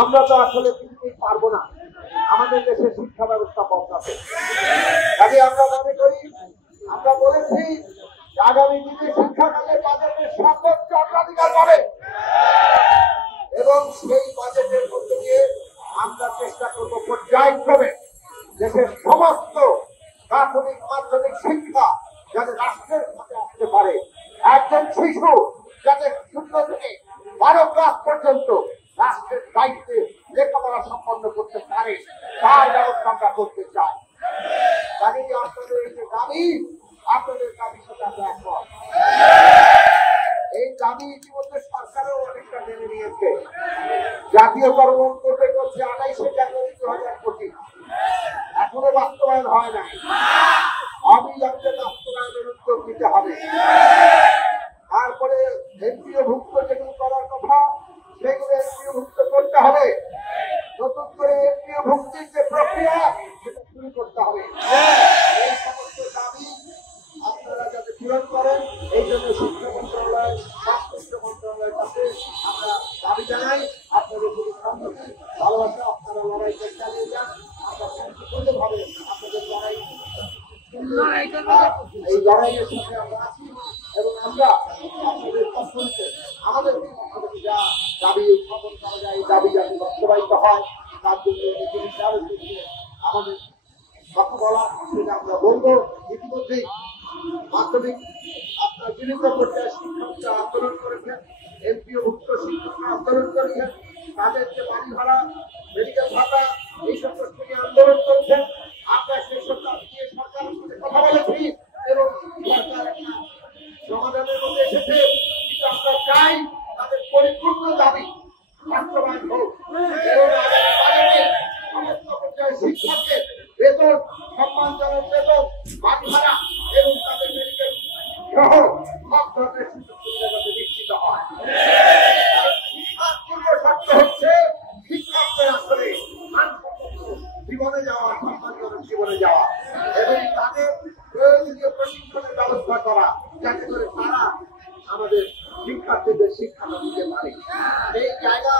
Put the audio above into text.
আমরা তো আসলে কিছুতেই পারবো না আমাদের দেশের শিক্ষা ব্যবস্থা বদলাতে। কাজে আমরা মনে করি, আমরা বলেছি আগামী দিনে শিক্ষা খাতে বাজেটের সর্বোচ্চ অগ্রাধিকার পাবে এবং সেই বাজেটের মধ্যে দিয়ে আমরা চেষ্টা করবো পর্যায়ক্রমে দেশের সমস্ত প্রাথমিক মাধ্যমিক শিক্ষা যাতে রাষ্ট্রের হাতে আসতে পারে। একজন শিশু যাতে 0 থেকে 12 ক্লাস পর্যন্ত রাষ্ট্রের দায়িত্বে লেখাপড়া সম্পন্ন করতে পারে তার ব্যবস্থা আমরা করতে চাই। কাজেই আপনাদের এই যে দাবি, আপনাদের দাবির সাথে আমরা একমত। এই দাবি ইতিমধ্যে সরকারও অনেকটা মেনে নিয়েছে। জাতীয়করণ করতে করছে 28শে জানুয়ারি 2025, এখনো বাস্তবায়ন হয় না। অবিলম্বে বাস্তবায়নের উদ্যোগ নিতে হবে। তারপরে এমপিওভুক্ত যেগুলো করার কথা সেগুলো এমপিওভুক্ত করতে হবে। নতুন করে এমপিওভুক্তির যে প্রক্রিয়া সেটা শুরু করতে হবে। এই সমস্ত দাবি আপনারা যাতে পূরণ করেন এই জন্য শিক্ষা মন্ত্রণালয়, সংশ্লিষ্ট মন্ত্রণালয়ের কাছে আমরা দাবি জানাই। আপনাদের যদি সম্মতি ভালোবাসা আপনারা লড়াইটা চালিয়ে যান। আমরা শান্তিপূর্ণভাবে আপনাদের এই লড়াইয়ের সাথে আমরা আছি এবং আমরা আপনাদের পক্ষ থেকে আমাদের যা দাবি উত্থাপন করা যায় এই দাবি যাতে বাস্তবায়িত হয় তার জন্য আমাদের কথা বলা সেটা আমরা বলবো। ইতিমধ্যেই মাধ্যমিক আপনার বিভিন্ন পর্যায়ে শিক্ষকরা আন্দোলন করেছেন, এমপিওভুক্ত শিক্ষকরা আন্দোলন করেছেন, তাদের যে বাড়ি ভাড়া, মেডিকেল ভাতা এই সমস্ত নিয়ে আন্দোলন করেছেন। আমরা সেই সরকার নিয়ে সরকারের সাথে কথা বলেছি এবং সরকার একটা সমাধানের মধ্যে এসেছে। কিন্তু আমরা চাই তাদের পরিপূর্ণ দাবি বাস্তবায়ন হোক এবং সমস্ত পর্যায়ে শিক্ষকদের বেতন, সম্মানজনক বেতন, বাড়ি ভাড়া এবং তাদের মেডিকেল সহ সব ধরনের সুযোগ সুবিধা যাতে নিশ্চিত হয়। শিক্ষার পূর্ণ শর্ত হচ্ছে শিক্ষকদের আসলে জীবনে যাওয়া, সম্মানজনক জীবনে যাওয়া এবং তাদের প্রয়োজনীয় প্রশিক্ষণের ব্যবস্থা করা যাতে করে তারা আমাদের শিক্ষার্থীদের শিক্ষা দিতে পারে। এই জায়গা